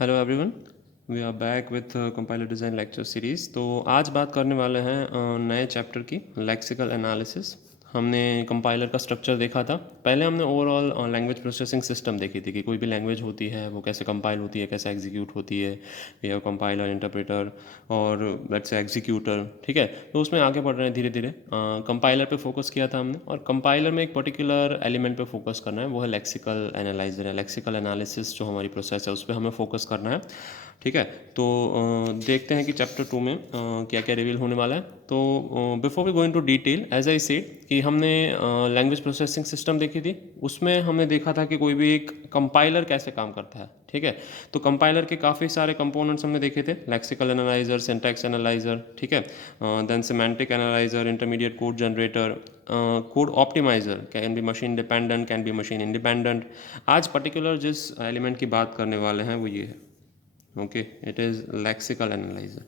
Hello everyone, we are back with compiler design lecture series. तो आज बात करने वाले हैं नए चैप्टर की लेक्सिकल एनालिसिस। हमने कंपाइलर का स्ट्रक्चर देखा था। पहले हमने ओवरऑल लैंग्वेज प्रोसेसिंग सिस्टम देखी थी कि कोई भी लैंग्वेज होती है वो कैसे कंपाइल होती है, कैसे एग्जीक्यूट होती है। वी हैव कंपाइलर, इंटरप्रेटर और लेट्स से एग्जीक्यूटर। ठीक है, तो उसमें आगे बढ़ रहे हैं धीरे धीरे। कंपाइलर पे फोकस किया था हमने, और कंपाइलर में एक पर्टिकुलर एलिमेंट पे फोकस करना है, वो है लेक्सिकल एनालाइजर है। लेक्सिकल एनालिसिस जो हमारी प्रोसेस है उस पर हमें फोकस करना है। ठीक है, तो देखते हैं कि चैप्टर 2 में क्या क्या रिवील होने वाला है। तो before we go into detail, as I said कि हमने लैंग्वेज प्रोसेसिंग सिस्टम देखी थी। उसमें हमने देखा था कि कोई भी एक कंपाइलर कैसे काम करता है। ठीक है, तो कंपाइलर के काफ़ी सारे कंपोनेंट्स हमने देखे थे। लेक्सिकल एनालाइजर, सिंटैक्स एनालाइजर, ठीक है, then semantic analyser, intermediate code generator, code optimiser, can be machine dependent, can be machine independent. आज पर्टिकुलर जिस एलिमेंट की बात करने वाले हैं वो ये है। Okay, it is lexical analyzer.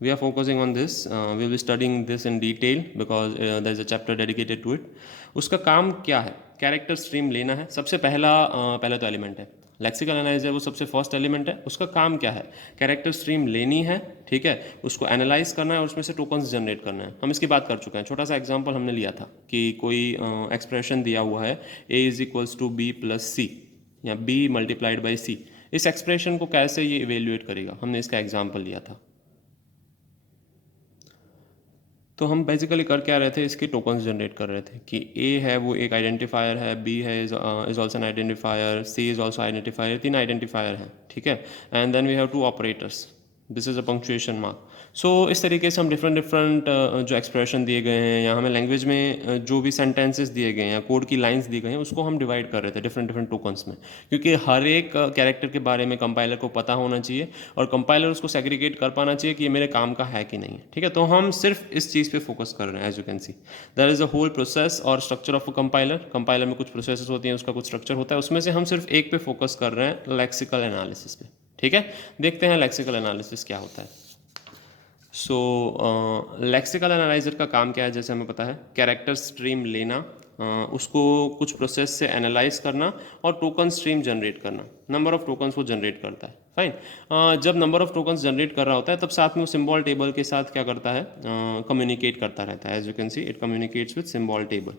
We are focusing on this. We will be studying this in detail because there is a chapter dedicated to it. उसका काम क्या है? कैरेक्टर स्ट्रीम लेना है। सबसे पहला तो एलिमेंट है लेक्सिकल एनालाइजर, वो सबसे फर्स्ट एलिमेंट है। उसका काम क्या है? कैरेक्टर स्ट्रीम लेनी है, ठीक है, उसको एनालाइज करना है और उसमें से टोकन्स जनरेट करना है। हम इसकी बात कर चुके हैं। छोटा सा एग्जांपल हमने लिया था कि कोई एक्सप्रेशन दिया हुआ है a is equals to B plus C या b मल्टीप्लाइड बाई सी। इस एक्सप्रेशन को कैसे ये इवेल्युएट करेगा, हमने इसका एग्जाम्पल लिया था। तो हम बेसिकली कर क्या रहे थे, इसके टोकन्स जनरेट कर रहे थे कि a है वो एक आइडेंटिफायर है, b है is also an identifier, c is also identifier. तीन आइडेंटिफायर हैं, ठीक है, and then we have two operators, this is a punctuation mark. So इस तरीके से हम डिफरेंट डिफरेंट जो एक्सप्रेशन दिए गए हैं या हमें लैंग्वेज में जो भी सेंटेंसेस दिए गए हैं या कोड की लाइंस दी गई हैं उसको हम डिवाइड कर रहे थे डिफरेंट डिफरेंट टोकन्स में, क्योंकि हर एक कैरेक्टर के बारे में कंपाइलर को पता होना चाहिए और कंपाइलर उसको सेग्रीगेट कर पाना चाहिए कि ये मेरे काम का है कि नहीं है। ठीक है, तो हम सिर्फ इस चीज़ पे फोकस कर रहे हैं। As you can see there is a whole process और structure of a compiler. Compiler में कुछ प्रोसेसेस होती हैं, उसका कुछ स्ट्रक्चर होता है, उसमें से हम सिर्फ एक पे फोकस कर रहे हैं, लेक्सिकल एनालिसिस पे। ठीक है, देखते हैं लेक्सिकल एनालिसिस क्या होता है। सो लेक्सिकल एनालाइजर का काम क्या है, जैसे हमें पता है, कैरेक्टर स्ट्रीम लेना, उसको कुछ प्रोसेस से एनालाइज करना और टोकन स्ट्रीम जनरेट करना। नंबर ऑफ टोकन्स वो जनरेट करता है। फाइन, जब नंबर ऑफ टोकन्स जनरेट कर रहा होता है तब साथ में वो सिंबल टेबल के साथ क्या करता है, कम्युनिकेट करता रहता है। As you can see it communicates with symbol table.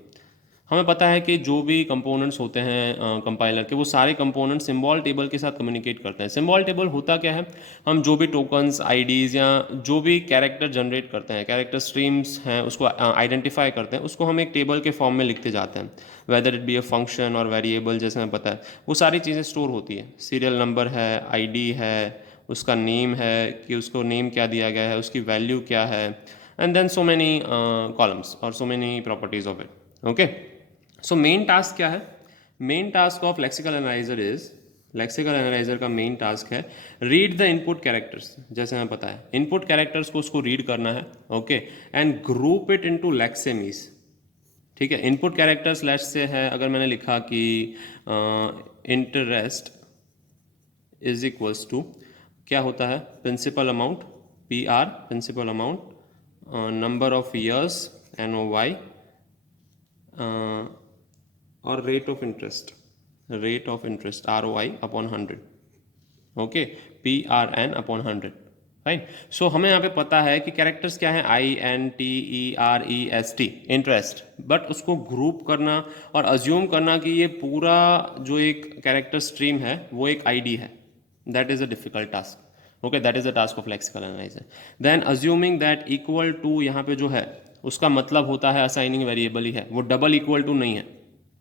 हमें पता है कि जो भी कंपोनेंट्स होते हैं कंपाइलर के, वो सारे कंपोनेंट्स सिंबल टेबल के साथ कम्युनिकेट करते हैं। सिंबल टेबल होता क्या है, हम जो भी टोकन्स, आईडीज़ या जो भी कैरेक्टर जनरेट करते हैं, कैरेक्टर स्ट्रीम्स हैं, उसको आइडेंटिफाई करते हैं, उसको हम एक टेबल के फॉर्म में लिखते जाते हैं। Whether it be a function और वेरिएबल, जैसे हमें पता है वो सारी चीज़ें स्टोर होती है। सीरियल नंबर है, आईडी है, उसका नेम है कि उसको नेम क्या दिया गया है, उसकी वैल्यू क्या है, and then so many columns और so many properties of it. Okay, so main task क्या है? Main task of lexical analyser is, lexical analyser का मेन टास्क है रीड द इनपुट कैरेक्टर्स। जैसे हमें पता है इनपुट कैरेक्टर्स को उसको रीड करना है, okay, and group it into lexemes. ठीक है, इनपुट कैरेक्टर्स लेट्स से है, अगर मैंने लिखा कि इंटरेस्ट इज इक्वल्स टू, क्या होता है, principal amount, P R, principal amount, number of years, N O Y, और rate of interest R O I upon 100। Okay, P R N upon 100। Fine, so हमें यहाँ पे पता है कि कैरेक्टर्स क्या है, I N T E R E S T, interest. But उसको ग्रुप करना और अज्यूम करना कि ये पूरा जो एक कैरेक्टर स्ट्रीम है वो एक आईडी है, that is a difficult task. Okay, that is the task of lexical analyser. Then assuming that equal to, यहाँ पे जो है उसका मतलब होता है असाइनिंग वेरिएबल ही है, वो डबल इक्वल टू नहीं है।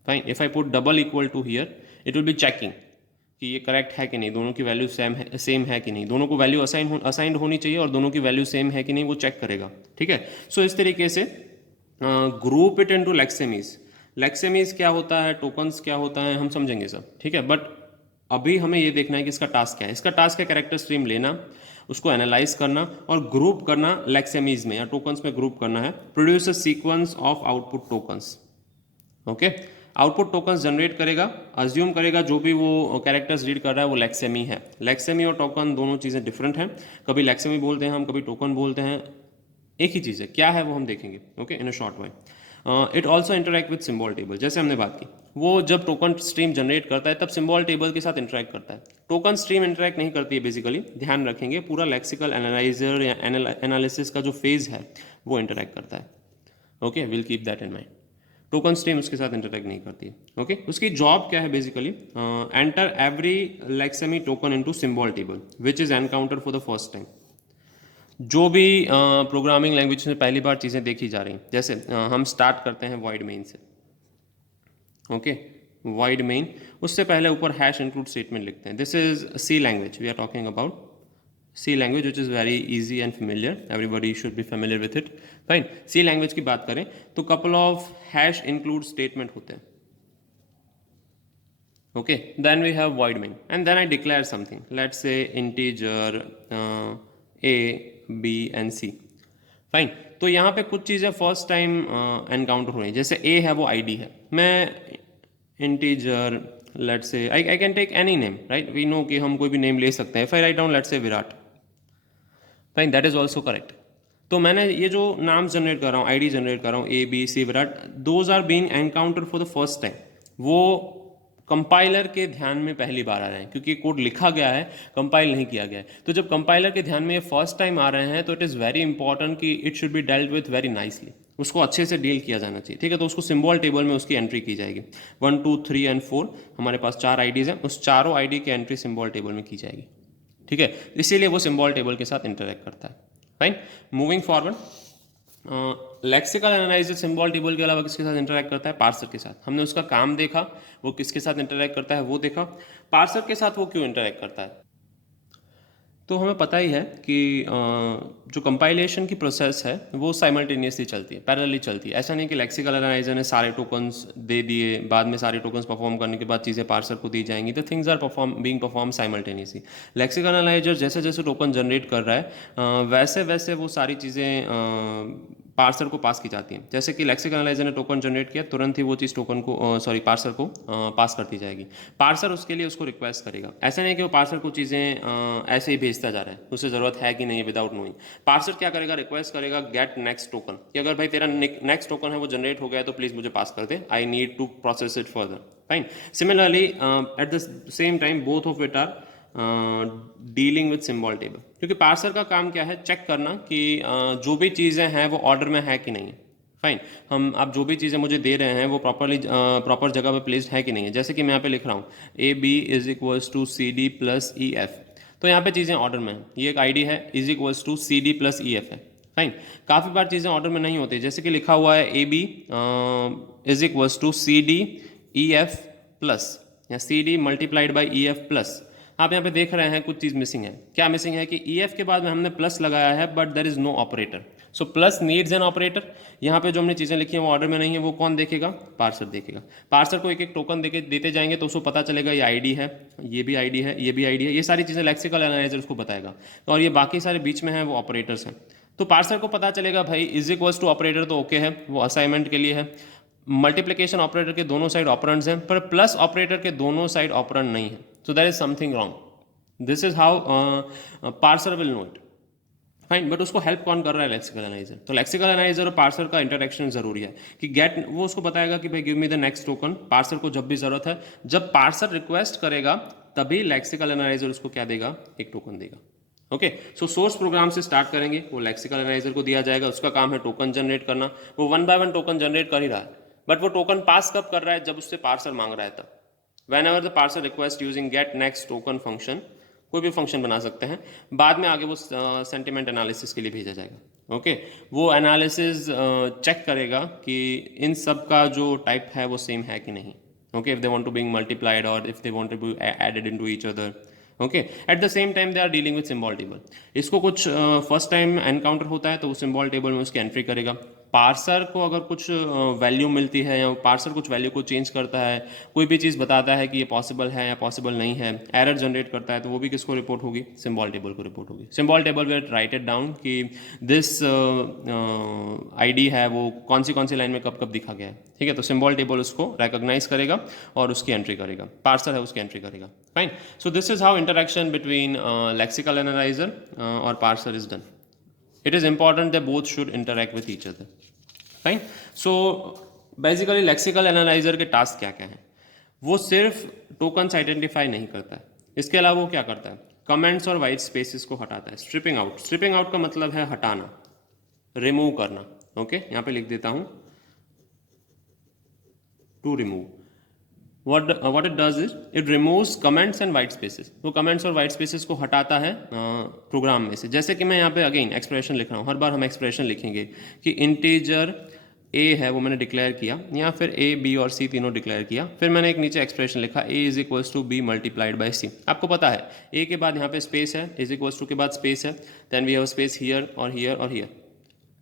Fine, if I put double equal to here, it will be checking कि ये करेक्ट है कि नहीं, दोनों की वैल्यू सेम है कि नहीं, दोनों को वैल्यू असाइंड होनी चाहिए और दोनों की वैल्यू सेम है कि नहीं वो चेक करेगा। ठीक है, सो इस तरीके से ग्रुप इट इनटू लेक्सेमीज। लेक्सेमीज क्या होता है, टोकन्स क्या होता है, हम समझेंगे सब। ठीक है, बट अभी हमें ये देखना है कि इसका टास्क क्या है। इसका टास्क है कैरेक्टर स्ट्रीम लेना, उसको एनालाइज करना और ग्रुप करना लेक्सेमीज में या टोकन्स में ग्रुप करना है। Produce a sequence of output tokens. Okay, output tokens generate करेगा, अज्यूम करेगा जो भी वो कैरेक्टर्स रीड कर रहा है वो लेक्सेमी है। लेक्सेमी और टोकन दोनों चीज़ें डिफरेंट हैं, कभी लेक्सेमी बोलते हैं हम, कभी टोकन बोलते हैं, एक ही चीज़ है, क्या है वो हम देखेंगे। Okay, in a short way. It also interact with symbol table, जैसे हमने बात की वो जब टोकन स्ट्रीम जनरेट करता है तब सिम्बॉल टेबल के साथ इंटरेक्ट करता है। टोकन स्ट्रीम इंटरेक्ट नहीं करती है बेसिकली, ध्यान रखेंगे पूरा लेक्सिकल एनालाइजर या एनालिसिस का जो फेज है वो इंटरेक्ट करता है। Okay, will keep that in mind. Token stream उसके साथ इंटरेक्ट नहीं करती। ओके, उसकी जॉब क्या है basically, enter every lexeme token into symbol table which is encounter for the first time. जो भी प्रोग्रामिंग लैंग्वेज में पहली बार चीज़ें देखी जा रही हैं, जैसे हम स्टार्ट करते हैं वॉइड मेन से। ओके, वॉइड मेन, उससे पहले ऊपर हैश इंक्लूड स्टेटमेंट लिखते हैं। This is C language we are talking about, C language which is very easy and familiar, everybody should be familiar with it. Fine, C language की बात करें तो couple of hash include statement होते हैं। Okay, then we have void main and then I declare something, let's say integer a b and c। Fine, तो यहाँ पे कुछ चीज़ें फर्स्ट टाइम एनकाउंटर हो रही हैं, जैसे a है वो id है, मैं integer let's say I can take any name, right, we know कि हम कोई भी नेम ले सकते हैं। If I write down let's say Virat, fine, that is also correct. तो मैंने ये जो नाम जनरेट कर रहा हूँ, आईडी जनरेट कर रहा हूँ, a b c Virat, those are being encounter for the first time. वो कंपाइलर के ध्यान में पहली बार आ रहे हैं क्योंकि कोड लिखा गया है, कंपाइल नहीं किया गया है। तो जब कंपाइलर के ध्यान में ये फर्स्ट टाइम आ रहे हैं तो इट इज़ वेरी इंपॉर्टेंट कि it should be dealt with very nicely, उसको अच्छे से डील किया जाना चाहिए। ठीक है, तो उसको सिम्बॉल टेबल में उसकी एंट्री की जाएगी। 1 2 3 एंड 4 हमारे पास 4 आईडीज़ हैं, उस चारों आईडी की एंट्री सिम्बॉल टेबल में की जाएगी। ठीक है, इसीलिए वो सिम्बॉल टेबल के साथ इंटरेक्ट करता है। Fine, moving forward, lexical analyser symbol table के अलावा किसके साथ इंटरेक्ट करता है? पार्सर के साथ। हमने उसका काम देखा, वो किसके साथ इंटरेक्ट करता है वो देखा। पार्सर के साथ वो क्यों इंटरेक्ट करता है? तो हमें पता ही है कि जो कंपाइलेशन की प्रोसेस है वो साइमल्टेनियसली चलती है, पैरेलली चलती है। ऐसा नहीं कि लेक्सिकल एनालाइजर ने सारे टोकन्स दे दिए, बाद में सारे टोकन्स परफॉर्म करने के बाद चीज़ें पार्सर को दी जाएंगी। The things are being perform simultaneously. Lexical analyser जैसे जैसे टोकन जनरेट कर रहा है वैसे वैसे वो सारी चीज़ें पार्सर को पास की जाती हैं। जैसे कि लेक्सिकल एनालाइजर ने टोकन जनरेट किया, तुरंत ही वो चीज़ टोकन को पार्सर को पास करती जाएगी। पार्सर उसके लिए उसको रिक्वेस्ट करेगा। ऐसा नहीं कि वो पार्सर को चीज़ें ऐसे ही भेजता जा रहा है, उसे ज़रूरत है कि नहीं विदाउट नोइंग। पार्सर क्या करेगा? रिक्वेस्ट करेगा गेट नेक्स्ट टोकन, कि अगर भाई तेरा नेक्स्ट टोकन है वो जनरेट हो गया है तो प्लीज़ मुझे पास कर दे, I need to process it further. Fine, similarly at the same time both of it are dealing with symbol table, क्योंकि पार्सर का काम क्या है? चेक करना कि जो भी चीज़ें हैं वो ऑर्डर में है कि नहीं है। फाइन, हम आप जो भी चीज़ें मुझे दे रहे हैं वो प्रॉपर जगह पे प्लेस्ड है कि नहीं है। जैसे कि मैं यहाँ पे लिख रहा हूँ a B is equals to C d plus e f, तो यहाँ पे चीज़ें ऑर्डर में है। ये एक आईडी है, is equals to C d plus e f है। फाइन, काफ़ी बार चीज़ें ऑर्डर में नहीं होती, जैसे कि लिखा हुआ है A B is equals to C D E F plus, या C D multiplied by E F plus. आप यहाँ पे देख रहे हैं कुछ चीज़ मिसिंग है। क्या मिसिंग है? कि ई एफ के बाद में हमने प्लस लगाया है but there is no operator, so plus needs an operator. यहाँ पे जो हमने चीज़ें लिखी हैं वो ऑर्डर में नहीं है, वो कौन देखेगा? पार्सर देखेगा। पार्सर को एक एक टोकन देते जाएंगे तो उसको पता चलेगा ये आईडी है, ये भी आईडी है, ये भी आईडी है। ये सारी चीज़ें लेक्सिकल एनालाइजर उसको बताएगा, और ये बाकी सारे बीच में हैं वो ऑपरेटर्स हैं। तो पार्सर को पता चलेगा भाई इज इक्वल्स टू ऑपरेटर तो ओके है, वो असाइनमेंट के लिए है। मल्टीप्लिकेशन ऑपरेटर के दोनों साइड ऑपरेंड्स हैं, पर प्लस ऑपरेटर के दोनों साइड ऑपरेंड नहीं है, so that is something wrong. This is how parser will know it. Fine, but उसको हेल्प कौन कर रहा है? Lexical analyser. तो लेक्सिकल एनालाइजर और पार्सर का इंटरेक्शन जरूरी है कि गेट, वो उसको बताएगा कि भाई give me the next token. Parser को जब भी जरूरत है, जब पार्सर रिक्वेस्ट करेगा तभी लेक्सिकल एनालाइजर उसको क्या देगा? एक टोकन देगा। ओके, सो सोर्स प्रोग्राम से स्टार्ट करेंगे, वो लेक्सिकल एनालाइजर को दिया जाएगा, उसका काम है टोकन जनरेट करना। वो 1 बाय 1 टोकन जनरेट कर ही रहा है, बट वो टोकन पास कब कर रहा है? जब उससे पार्सर मांग रहा है तब। whenever the parser request using get next token function, कोई भी फंक्शन बना सकते हैं, बाद में आगे वो सेंटिमेंट एनालिसिस के लिए भेजा जाएगा। ओके, वो एनालिसिस चेक करेगा कि इन सब का जो टाइप है वो सेम है कि नहीं। Okay, if they want to being multiplied और if they want to be added into each other. Okay, at the same time they are dealing with symbol table. इसको कुछ फर्स्ट टाइम एनकाउंटर होता है तो वो सिम्बॉल टेबल में उसकी entry करेगा। पार्सर को अगर कुछ वैल्यू मिलती है या पार्सर कुछ वैल्यू को चेंज करता है, कोई भी चीज़ बताता है कि ये पॉसिबल है या पॉसिबल नहीं है, एरर जनरेट करता है, तो वो भी किसको रिपोर्ट होगी? सिम्बॉल टेबल को रिपोर्ट होगी। Symbol table will write it down कि दिस आईडी है वो कौन सी लाइन में कब कब दिखा गया है। ठीक है, तो सिम्बॉल टेबल उसको रिकॉग्नाइज करेगा और उसकी एंट्री करेगा। पार्सर है उसकी एंट्री करेगा। Fine, so this is how interaction between lexical analyser और parser is done. It is important that both should interact with each other. Fine. So basically lexical analyser के task क्या क्या हैं? वो सिर्फ टोकन्स आइडेंटिफाई नहीं करता है, इसके अलावा वो क्या करता है? कमेंट्स और वाइट स्पेसेस को हटाता है। स्ट्रिपिंग आउट, स्ट्रिपिंग आउट का मतलब है हटाना, रिमूव करना। ओके, यहाँ पे लिख देता हूँ to remove. what it does is it removes comments and white spaces। वो comments और white spaces को हटाता है प्रोग्राम में से। जैसे कि मैं यहाँ पे अगेन एक्सप्रेशन लिख रहा हूँ, हर बार हम एक्सप्रेशन लिखेंगे कि इंटीजर a है वो मैंने डिक्लेयर किया, या फिर a b और c तीनों डिक्लेयर किया, फिर मैंने एक नीचे एक्सप्रेशन लिखा a is equals to b multiplied by c। आपको पता है a के बाद यहाँ पे स्पेस है, इज इक्वल्स टू के बाद स्पेस है, then we have space here और हियर और here.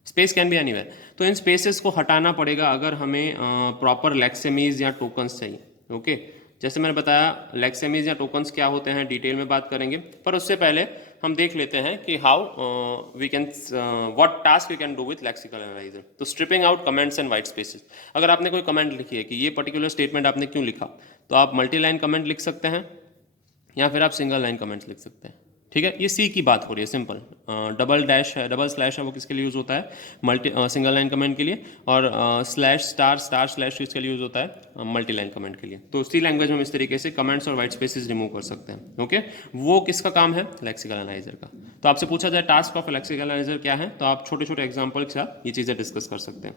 Space can be anywhere. तो इन स्पेसेस को हटाना पड़ेगा अगर हमें प्रॉपर लेक्सेमीज या टोकन्स चाहिए। ओके, जैसे मैंने बताया लेक्सेमीज या टोकन्स क्या होते हैं डिटेल में बात करेंगे, पर उससे पहले हम देख लेते हैं कि how we can what task we can do with lexical analyser. तो stripping out comments and white spaces. अगर आपने कोई कमेंट लिखी है कि ये पर्टिकुलर स्टेटमेंट आपने क्यों लिखा, तो आप मल्टी लाइन कमेंट लिख सकते हैं या फिर आप सिंगल लाइन कमेंट्स लिख सकते हैं। ठीक है, ये सी की बात हो रही है, सिंपल। डबल डैश है, डबल स्लैश है, वो किसके लिए यूज़ होता है? सिंगल लाइन कमेंट के लिए। और स्लैश स्टार स्टार स्लैश किसके लिए यूज़ होता है? मल्टी लाइन कमेंट के लिए। तो सी लैंग्वेज में हम इस तरीके से कमेंट्स और वाइट स्पेसेस रिमूव कर सकते हैं। ओके, वो किसका काम है? लेक्सिकल एनालाइजर का। तो आपसे पूछा जाए टास्क ऑफ लेक्सिकल एनालाइजर क्या है, तो आप छोटे छोटे एग्जाम्पल के साथ ये चीज़ें डिस्कस कर सकते हैं।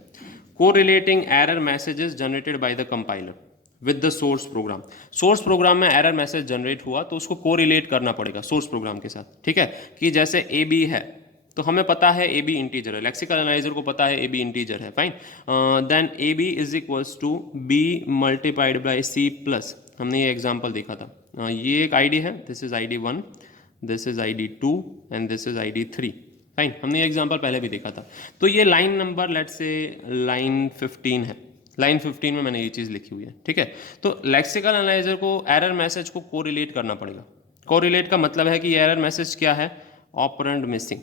Correlating error messages generated by the compiler with the source program. Source program में एरर मैसेज जनरेट हुआ तो उसको कोरिलेट करना पड़ेगा सोर्स प्रोग्राम के साथ। ठीक है, कि जैसे ए बी है तो हमें पता है ए बी इंटीजर है, लेक्सिकल एनालाइजर को पता है ए बी इंटीजर है, fine. Then a B is equals to b multiplied by c plus, हमने ये एग्जाम्पल देखा था। ये एक आईडी है, this is ID 1, this is ID 2 and this is ID 3। Fine, हमने ये एग्जाम्पल पहले भी देखा था। तो ये line number let's say line 15 है, लाइन 15 में मैंने ये चीज़ लिखी हुई है। ठीक है, तो लेक्सिकल एनालाइजर को एरर मैसेज को कोरिलेट करना पड़ेगा। कोरिलेट का मतलब है कि ये एरर मैसेज क्या है? Operand missing,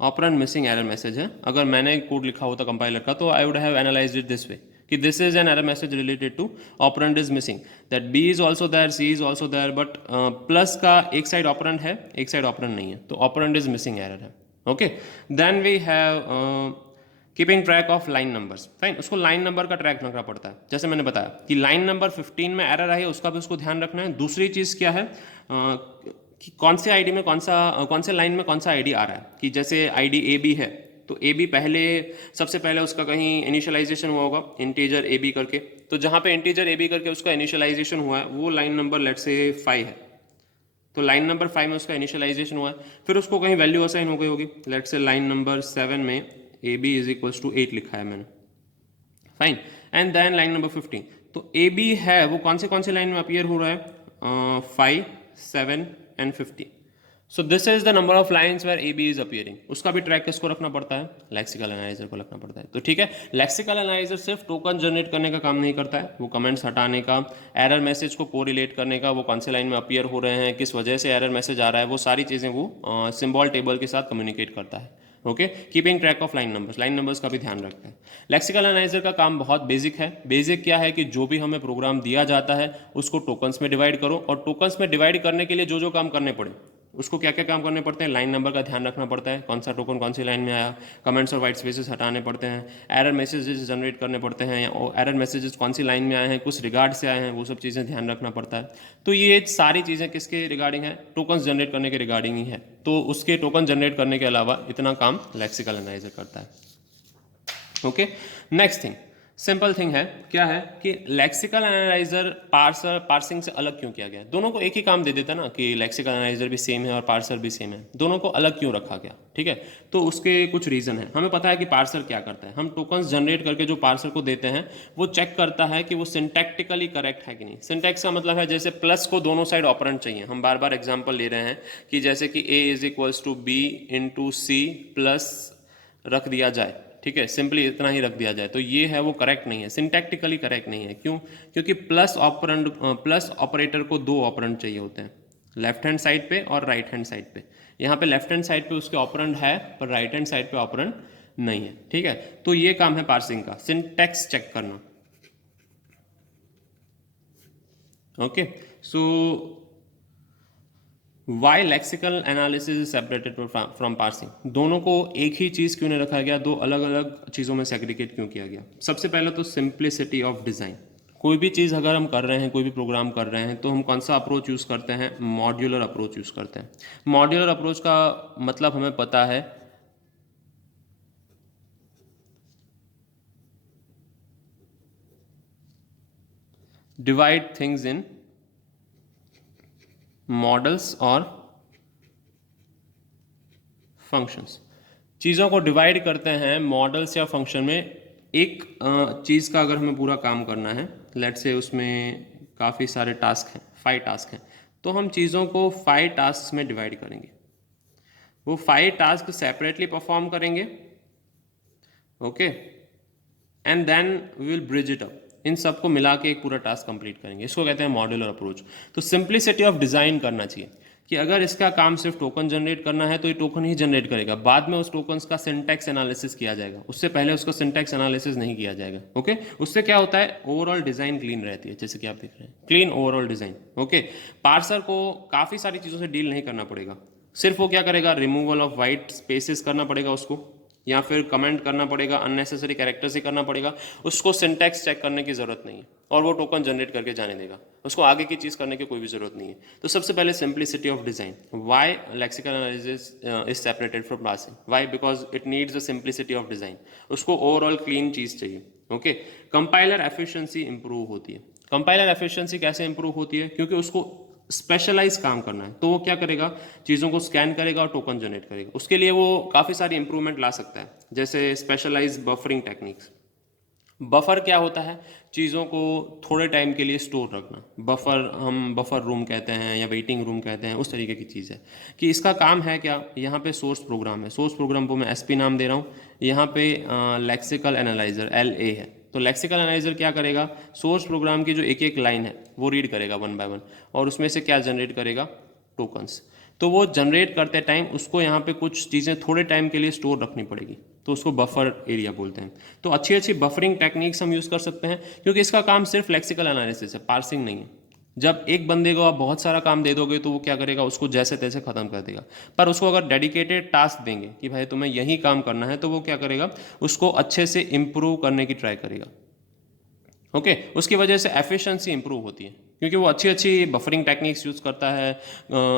operand missing error message है। अगर मैंने कोड लिखा होता कंपाइलर का तो I would have analysed it this way कि this is an error message related to operand is missing, that B is also there, C is also there, but plus का एक साइड ऑपरेंड है, एक side operand नहीं है, तो operand is missing error है। Okay, then we have keeping track of line numbers. Fine, उसको line number का ट्रैक रखना पड़ता है। जैसे मैंने बताया कि लाइन नंबर 15 में एरर आई है, उसका भी उसको ध्यान रखना है। दूसरी चीज़ क्या है कि कौन से आईडी में कौन से लाइन में कौन सा आईडी आ रहा है। कि जैसे आईडी ए बी है तो ए बी पहले, सबसे पहले उसका कहीं इनिशियलाइजेशन हुआ होगा इंटीजर ए बी करके, तो जहाँ पे इंटीजर ए बी करके उसका इनिशियलाइजेशन हुआ है वो लाइन नंबर लेट से 5 है, तो लाइन नंबर 5 में उसका इनिशियलाइजेशन हुआ है, फिर उसको कहीं वैल्यू असाइन हो गई होगी, लेट से लाइन नंबर 7 में a B is equals to 8 लिखा है मैंने, fine. And then line number 15, तो ए बी है वो कौन से लाइन में अपीयर हो रहा है? 5, 7 and 50। So this is the number of lines where a B is appearing. उसका भी ट्रैक किसको रखना पड़ता है? लेक्सिकल एनालाइजर को रखना पड़ता है। तो ठीक है, लेक्सिकल एनालाइजर सिर्फ टोकन जनरेट करने का काम नहीं करता है, वो कमेंट्स हटाने का, एरर मैसेज को कोरिलेट करने का, वो कौन से लाइन में अपीयर हो रहे हैं, किस वजह से एरर मैसेज आ रहा है, वो सारी चीज़ें वो सिंबल टेबल के साथ कम्युनिकेट करता है। Okay, keeping track of line numbers का भी ध्यान रखता है। लेक्सिकल एनालाइजर का काम बहुत बेसिक है। बेसिक क्या है कि जो भी हमें प्रोग्राम दिया जाता है उसको टोकन्स में डिवाइड करो, और टोकन्स में डिवाइड करने के लिए जो जो काम करने पड़े उसको क्या क्या काम करने पड़ते हैं? लाइन नंबर का ध्यान रखना पड़ता है, कौन सा टोकन कौन सी लाइन में आया, कमेंट्स और वाइट स्पेसेस हटाने पड़ते हैं, एरर मैसेजेस जनरेट करने पड़ते हैं, और एरर मैसेजेस कौन सी लाइन में आए हैं, कुछ रिगार्ड से आए हैं, वो सब चीज़ें ध्यान रखना पड़ता है। तो ये सारी चीज़ें किसके रिगार्डिंग है? टोकन्स जनरेट करने के रिगार्डिंग ही है। तो उसके टोकन जनरेट करने के अलावा इतना काम लेक्सिकल एनालाइजर करता है। Okay, next thing, simple thing है, क्या है कि लेक्सिकल एनालाइजर पार्सिंग से अलग क्यों किया गया? दोनों को एक ही काम दे देता ना कि लेक्सिकल एनालाइजर भी सेम है और पार्सर भी सेम है, दोनों को अलग क्यों रखा गया? ठीक है, तो उसके कुछ रीज़न है। हमें पता है कि पार्सर क्या करता है, हम टोकन्स जनरेट करके जो पार्सर को देते हैं वो चेक करता है कि वो सिंटैक्टिकली करेक्ट है कि नहीं। सिंटैक्स का मतलब है जैसे प्लस को दोनों साइड ऑपरेंड चाहिए। हम बार बार एग्जाम्पल ले रहे हैं कि जैसे कि A is equals to B into C plus रख दिया जाए, ठीक है, सिंपली इतना ही रख दिया जाए, तो ये है वो करेक्ट नहीं है, सिंटैक्टिकली करेक्ट नहीं है। क्यों? क्योंकि प्लस ऑपरेटर को दो ऑपरेंड चाहिए होते हैं, लेफ्ट हैंड साइड पे और राइट हैंड साइड पे। यहाँ पे लेफ्ट हैंड साइड पे उसके ऑपरेंड है पर राइट हैंड साइड पे ऑपरेंड नहीं है। ठीक है, तो ये काम है पार्सिंग का, सिंटैक्स चेक करना। Okay, so why lexical analysis is separated from parsing, दोनों को एक ही चीज़ क्यों नहीं रखा गया, दो अलग अलग चीज़ों में सेग्रीगेट क्यों किया गया? सबसे पहले तो सिंप्लिसिटी ऑफ डिज़ाइन। कोई भी चीज़ अगर हम कर रहे हैं, कोई भी प्रोग्राम कर रहे हैं, तो हम कौन सा अप्रोच यूज़ करते हैं? मॉड्यूलर अप्रोच यूज़ करते हैं। मॉड्यूलर अप्रोच का मतलब हमें पता है, डिवाइड थिंग्स इन मॉडल्स और फंक्शंस। चीज़ों को डिवाइड करते हैं मॉडल्स या फंक्शन में। एक चीज़ का अगर हमें पूरा काम करना है, लेट से उसमें काफ़ी सारे टास्क हैं, 5 टास्क हैं, तो हम चीज़ों को 5 टास्क में डिवाइड करेंगे। वो 5 टास्क सेपरेटली परफॉर्म करेंगे, okay, and then we will bridge it up, इन सबको मिला के एक पूरा टास्क कंप्लीट करेंगे। इसको कहते हैं मॉड्यूलर अप्रोच। तो सिंप्लिसिटी ऑफ डिज़ाइन करना चाहिए कि अगर इसका काम सिर्फ टोकन जनरेट करना है तो ये टोकन ही जनरेट करेगा, बाद में उस टोकन्स का सिंटैक्स एनालिसिस किया जाएगा, उससे पहले उसका सिंटैक्स एनालिसिस नहीं किया जाएगा, ओके। उससे क्या होता है, ओवरऑल डिज़ाइन क्लीन रहती है, जैसे कि आप देख रहे हैं, clean overall design, okay. Parser को काफ़ी सारी चीज़ों से डील नहीं करना पड़ेगा, सिर्फ वो क्या करेगा, रिमूवल ऑफ वाइट स्पेसिस करना पड़ेगा उसको, या फिर कमेंट करना पड़ेगा, अननेसेसरी कैरेक्टर से करना पड़ेगा, उसको सिंटैक्स चेक करने की ज़रूरत नहीं है और वो टोकन जनरेट करके जाने देगा, उसको आगे की चीज़ करने की कोई भी ज़रूरत नहीं है। तो सबसे पहले simplicity of design. Why lexical analysis is separated from parsing? Why? Because it needs the simplicity of design, उसको ओवरऑल क्लीन चीज़ चाहिए, ओके। कंपाइलर एफिशिएंसी इंप्रूव होती है। कंपाइलर एफिशिएंसी कैसे इंप्रूव होती है? क्योंकि उसको स्पेशलाइज काम करना है, तो वो क्या करेगा, चीज़ों को स्कैन करेगा और टोकन जनरेट करेगा। उसके लिए वो काफ़ी सारी इंप्रूवमेंट ला सकता है, जैसे स्पेशलाइज बफरिंग टेक्निक्स। बफर क्या होता है? चीज़ों को थोड़े टाइम के लिए स्टोर रखना। बफर हम बफर रूम कहते हैं या वेटिंग रूम कहते हैं, उस तरीके की चीज़ है कि इसका काम है क्या। यहाँ पे सोर्स प्रोग्राम है, सोर्स प्रोग्राम को मैं एसपी नाम दे रहा हूँ। यहाँ पे लेक्सिकल एनालाइजर LA है। तो लेक्सिकल एनालाइजर क्या करेगा, सोर्स प्रोग्राम की जो एक एक लाइन है वो रीड करेगा 1 बाय 1 और उसमें से क्या जनरेट करेगा, टोकन्स। तो वो जनरेट करते टाइम उसको यहाँ पे कुछ चीज़ें थोड़े टाइम के लिए स्टोर रखनी पड़ेगी, तो उसको बफर एरिया बोलते हैं। तो अच्छी अच्छी बफरिंग टेक्निक्स हम यूज़ कर सकते हैं, क्योंकि इसका काम सिर्फ लेक्सिकल एनालिसिस है, पार्सिंग नहीं है। जब एक बंदे को आप बहुत सारा काम दे दोगे तो वो क्या करेगा, उसको जैसे तैसे ख़त्म कर देगा। पर उसको अगर डेडिकेटेड टास्क देंगे कि भाई तुम्हें यही काम करना है, तो वो क्या करेगा, उसको अच्छे से इम्प्रूव करने की ट्राई करेगा, ओके। उसकी वजह से एफिशिएंसी इंप्रूव होती है, क्योंकि वो अच्छी अच्छी बफरिंग टेक्निक्स यूज़ करता है,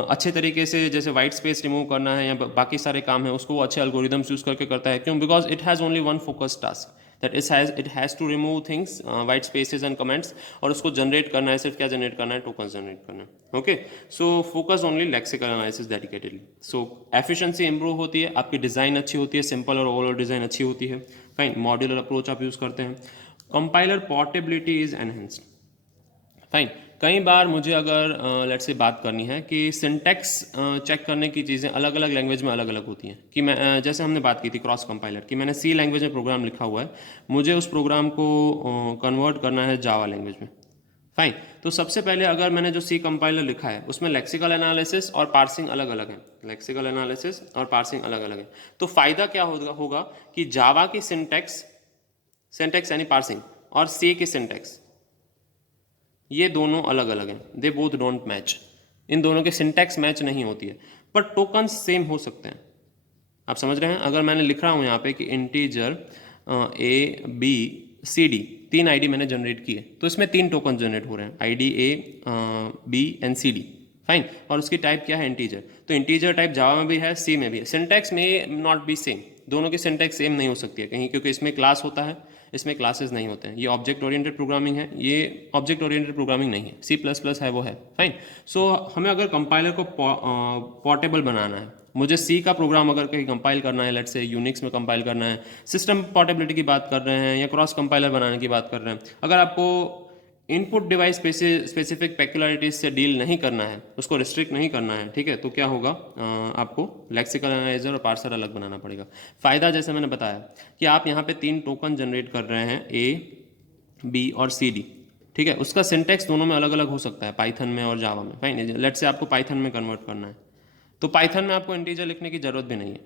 अच्छे तरीके से, जैसे वाइट स्पेस रिमूव करना है या बाकी सारे काम है उसको वो अच्छे एल्गोरिदम्स यूज़ करके करता है। क्यों? Because it has only one focus task, that it has to remove things, white spaces and comments, और उसको जनरेट करना है, सिर्फ क्या जनरेट करना है, टोकन जनरेट करना है, okay. So focus only lexical analysis dedicatedly. So efficiency improve होती है, आपकी डिज़ाइन अच्छी होती है, सिंपल और ओवरऑल डिज़ाइन अच्छी होती है, फाइन। मॉड्यूलर अप्रोच आप यूज़ करते हैं। Compiler portability is enhanced, fine. कई बार मुझे अगर लेट्स से बात करनी है कि सिंटैक्स चेक करने की चीज़ें अलग अलग लैंग्वेज में अलग अलग होती हैं, कि मैं जैसे हमने बात की थी क्रॉस कंपाइलर की, मैंने सी लैंग्वेज में प्रोग्राम लिखा हुआ है, मुझे उस प्रोग्राम को कन्वर्ट करना है जावा लैंग्वेज में, फाइन। तो सबसे पहले अगर मैंने जो सी कंपाइलर लिखा है उसमें लेक्सिकल एनालिसिस और पार्सिंग अलग अलग है, लेक्सिकल एनालिसिस और पार्सिंग अलग अलग है, तो फ़ायदा क्या होगा कि जावा की सिंटैक्स, सिंटैक्स यानी पार्सिंग, और सी की सिंटैक्स, ये दोनों अलग अलग हैं, दे बोथ डोंट मैच। इन दोनों के सिंटैक्स मैच नहीं होती है, पर टोकन सेम हो सकते हैं। आप समझ रहे हैं? अगर मैंने लिख रहा हूँ यहाँ पे कि इंटीजर ABCD, 3 ID मैंने जनरेट किए, तो इसमें 3 टोकन जनरेट हो रहे हैं, ID ABNCD, फाइन। और उसकी टाइप क्या है, इंटीजर। तो इंटीजर टाइप जावा में भी है, सी में भी है। सिंटैक्स में नॉट बी सेम, दोनों की सिंटैक्स सेम नहीं हो सकती है कहीं, क्योंकि इसमें क्लास होता है, इसमें क्लासेस नहीं होते हैं। ये ऑब्जेक्ट ओरिएंटेड प्रोग्रामिंग है, ये ऑब्जेक्ट ओरिएंटेड प्रोग्रामिंग नहीं है, C++ है वो है, फाइन। सो हमें अगर कंपाइलर को पोर्टेबल बनाना है, मुझे सी का प्रोग्राम अगर कहीं कंपाइल करना है, लेट्स से यूनिक्स में कंपाइल करना है, सिस्टम पोर्टेबिलिटी की बात कर रहे हैं या क्रॉस कंपाइलर बनाने की बात कर रहे हैं, अगर आपको इनपुट डिवाइस स्पेसिफिक पेक्युलरिटीज से डील नहीं करना है, उसको रिस्ट्रिक्ट नहीं करना है, ठीक है, तो क्या होगा, आपको लेक्सिकल एनालाइजर और पार्सर अलग बनाना पड़ेगा। फ़ायदा जैसे मैंने बताया कि आप यहाँ पे 3 टोकन जनरेट कर रहे हैं, A, B और CD, ठीक है। उसका सिंटैक्स दोनों में अलग अलग हो सकता है, पाइथन में और जावा में, फाइन। लेट्स से आपको पाइथन में कन्वर्ट करना है, तो पाइथन में आपको इंटीजर लिखने की ज़रूरत भी नहीं है,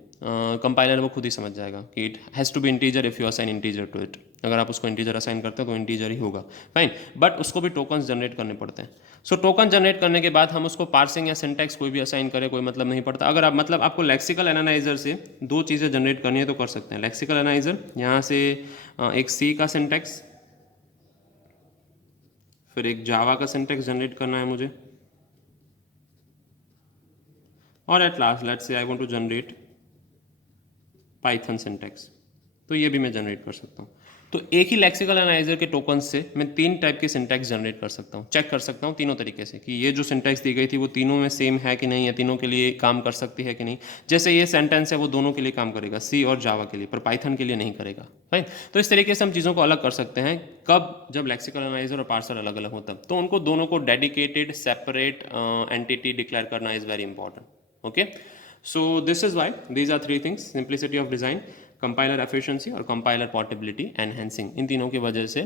कंपाइलर वो खुद ही समझ जाएगा कि it has to be integer if you assign integer to it, अगर आप उसको इंटीजर असाइन करते हैं तो इंटीजर ही होगा, फाइन। बट उसको भी टोकन्स जनरेट करने पड़ते हैं। सो टोकन जनरेट करने के बाद हम उसको पार्सिंग या सिंटैक्स कोई भी असाइन करें, कोई मतलब नहीं पड़ता। अगर आप मतलब आपको लेक्सिकल एनालाइजर से दो चीज़ें जनरेट करनी है तो कर सकते हैं। लेक्सिकल एनालाइजर यहाँ से एक सी का सिंटैक्स, फिर एक जावा का सिंटैक्स जनरेट करना है मुझे, और eight last let's say I want to generate Python syntax, तो ये भी मैं जनरेट कर सकता हूँ। तो एक ही लेक्सिकल एनालाइजर के टोकन से मैं 3 टाइप के सिंटैक्स जनरेट कर सकता हूँ, चेक कर सकता हूँ तीनों तरीके से कि ये जो सिंटैक्स दी गई थी वो तीनों में सेम है कि नहीं, या तीनों के लिए काम कर सकती है कि नहीं। जैसे ये सेंटेंस है वो दोनों के लिए काम करेगा, सी और जावा के लिए, पर पाइथन के लिए नहीं करेगा, राइट। तो इस तरीके से हम चीज़ों को अलग कर सकते हैं। कब? जब लेक्सिकल एनालाइजर और पार्सर अलग अलग हो तब। तो उनको दोनों को डेडिकेटेड सेपरेट एंटिटी डिक्लेयर करना is very important, okay. So this is why these are three things: simplicity of design, compiler efficiency और compiler portability enhancing। इन तीनों की वजह से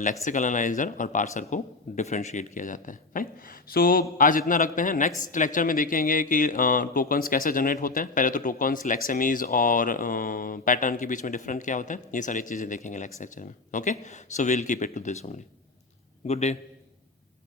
लेक्सिकल एनालाइजर और पार्सर को डिफ्रेंशिएट किया जाता है, राइट। सो आज इतना रखते हैं। नेक्स्ट लेक्चर में देखेंगे कि टोकन्स कैसे जनरेट होते हैं। पहले तो टोकन्स, लेक्सेमीज और पैटर्न के बीच में डिफरेंट क्या होता है, ये सारी चीज़ें देखेंगे नेक्स्ट लेक्चर में, okay. So will keep it to this only. Good day.